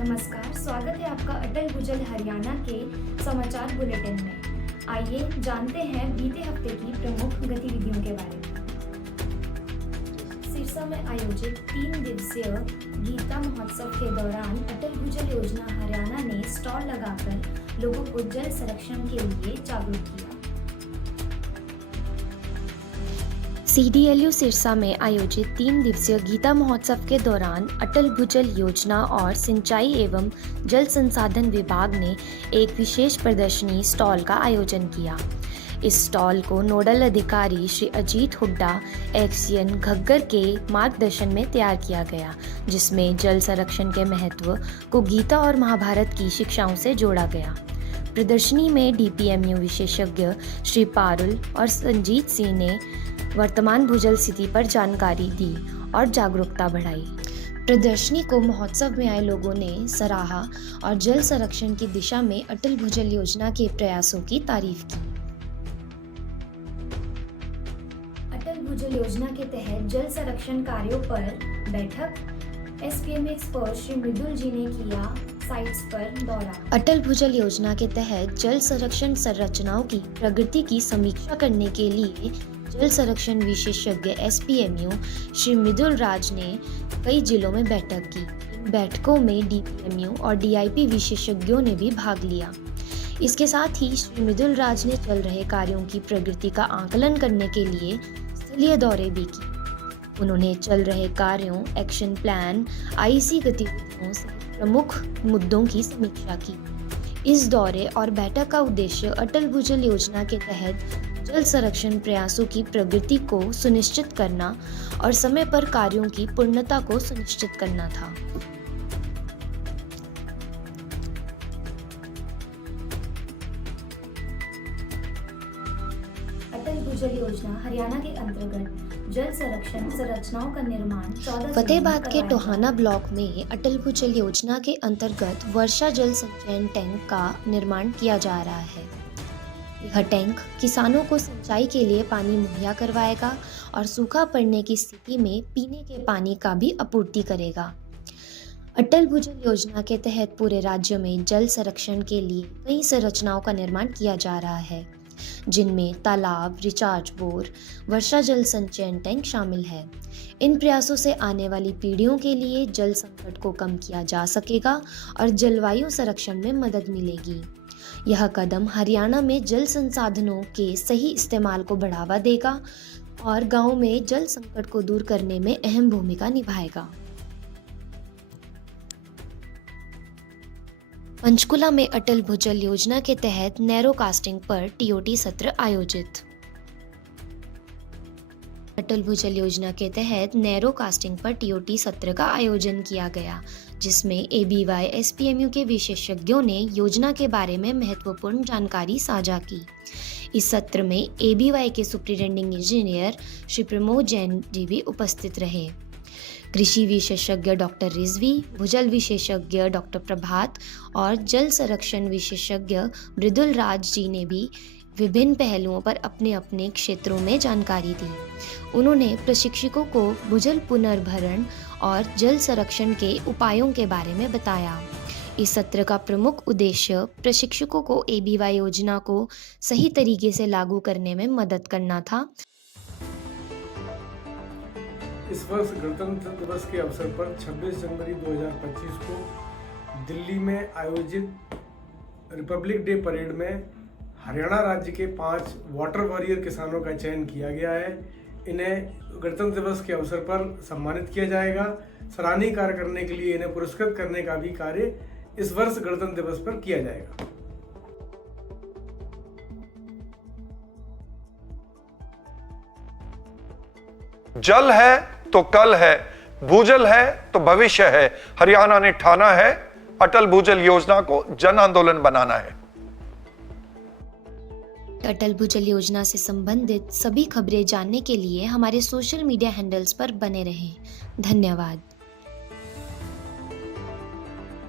नमस्कार, स्वागत है आपका अटल भुजल हरियाणा के समाचार बुलेटिन में। आइए जानते हैं बीते हफ्ते की प्रमुख गतिविधियों के बारे में। सिरसा में आयोजित 3 दिवसीय गीता महोत्सव के दौरान अटल भुजल योजना हरियाणा ने स्टॉल लगाकर लोगों को जल संरक्षण के लिए जागरूक किया। CDLU सिरसा में आयोजित 3 दिवसीय गीता महोत्सव के दौरान अटल भुजल योजना और सिंचाई एवं जल संसाधन विभाग ने एक विशेष प्रदर्शनी स्टॉल का आयोजन किया। इस स्टॉल को नोडल अधिकारी श्री अजीत हुड्डा एक्सियन घग्गर के मार्गदर्शन में तैयार किया गया, जिसमें जल संरक्षण के महत्व को गीता और महाभारत की शिक्षाओं से जोड़ा गया। प्रदर्शनी में DPMU विशेषज्ञ श्री पारुल और संजीत सिंह ने वर्तमान भूजल स्थिति पर जानकारी दी और जागरूकता बढ़ाई। प्रदर्शनी को महोत्सव में आए लोगों ने सराहा और जल संरक्षण की दिशा में अटल भुजल योजना के प्रयासों की तारीफ की। अटल भुजल योजना के तहत जल संरक्षण कार्यों पर बैठक। SPM एक्सपर्ट श्री मृदुल जी ने किया साइट्स पर दौरा। अटल भुजल योजना के तहत जल संरक्षण संरचनाओं की प्रगति की समीक्षा करने के लिए जल संरक्षण विशेषज्ञ SPMU श्री मृदुल राज ने कई जिलों में बैठक की। इन बैठकों में DPMU और DIP विशेषज्ञों ने भी भाग लिया। इसके साथ ही श्री मृदुल राज ने चल रहे कार्यों की प्रगति का आकलन करने के लिए स्थलीय दौरे भी किए। उन्होंने चल रहे कार्यों, एक्शन प्लान, IC गतिविधियों से प्रमुख मुद्दों की समीक्षा की। इस दौरे और बैठक का उद्देश्य अटल भुजल योजना के तहत जल संरक्षण प्रयासों की प्रगति को सुनिश्चित करना और समय पर कार्यों की पूर्णता को सुनिश्चित करना था। अटल भुजल योजना हरियाणा के अंतर्गत जल संरक्षण संरचनाओं का निर्माण 14 फतेहाबाद के टोहाना ब्लॉक में अटल भुजल योजना के अंतर्गत वर्षा जल संचयन टैंक का निर्माण किया जा रहा है। यह टैंक किसानों को सिंचाई के लिए पानी मुहैया करवाएगा और सूखा पड़ने की स्थिति में पीने के पानी का भी आपूर्ति करेगा। अटल भुजल योजना के तहत पूरे राज्य में जल संरक्षण के लिए कई संरचनाओं का निर्माण किया जा रहा है, जिनमें तालाब, रिचार्ज बोर, वर्षा जल संचयन टैंक शामिल है। इन प्रयासों से आने वाली पीढ़ियों के लिए जल संकट को कम किया जा सकेगा और जलवायु संरक्षण में मदद मिलेगी। यह कदम हरियाणा में जल संसाधनों के सही इस्तेमाल को बढ़ावा देगा और गांवों में जल संकट को दूर करने में अहम भूमिका निभाएगा। पंचकुला में अटल भुजल योजना के तहत नैरो कास्टिंग पर TOT सत्र आयोजित। अटल भुजल योजना के तहत नैरो कास्टिंग पर TOT सत्र का आयोजन किया गया, जिसमें ABY SPMU के विशेषज्ञों ने योजना के बारे में महत्वपूर्ण जानकारी साझा की। इस सत्र में ABY के सुपरिटेंडिंग इंजीनियर श्री प्रमोद जैन जी भी उपस्थित रहे। कृषि विशेषज्ञ डॉक्टर रिजवी, भुजल विशेषज्ञ डॉक्टर प्रभात और जल संरक्षण विशेषज्ञ मृदुल राज जी ने भी विभिन्न पहलुओं पर अपने अपने क्षेत्रों में जानकारी दी। उन्होंने प्रशिक्षकों को भूजल पुनर्भरण और जल संरक्षण के उपायों के बारे में बताया। इस सत्र का प्रमुख उद्देश्य प्रशिक्षकों को ABY योजना को सही तरीके से लागू करने में मदद करना था। इस वर्ष गणतंत्र दिवस के अवसर पर 26 जनवरी 2025 को दिल्ली में आयोजित रिपब्लिक डे परेड में हरियाणा राज्य के 5 वाटर वॉरियर किसानों का चयन किया गया है। इन्हें गणतंत्र दिवस के अवसर पर सम्मानित किया जाएगा। सराहनीय कार्य करने के लिए इन्हें पुरस्कृत करने का भी कार्य इस वर्ष गणतंत्र दिवस पर किया जाएगा। जल है तो कल है, भूजल है तो भविष्य है। हरियाणा ने ठाना है अटल भूजल योजना को जन आंदोलन बनाना है। अटल भुजल योजना से संबंधित सभी खबरें जानने के लिए हमारे सोशल मीडिया हैंडल्स पर बने रहें। धन्यवाद।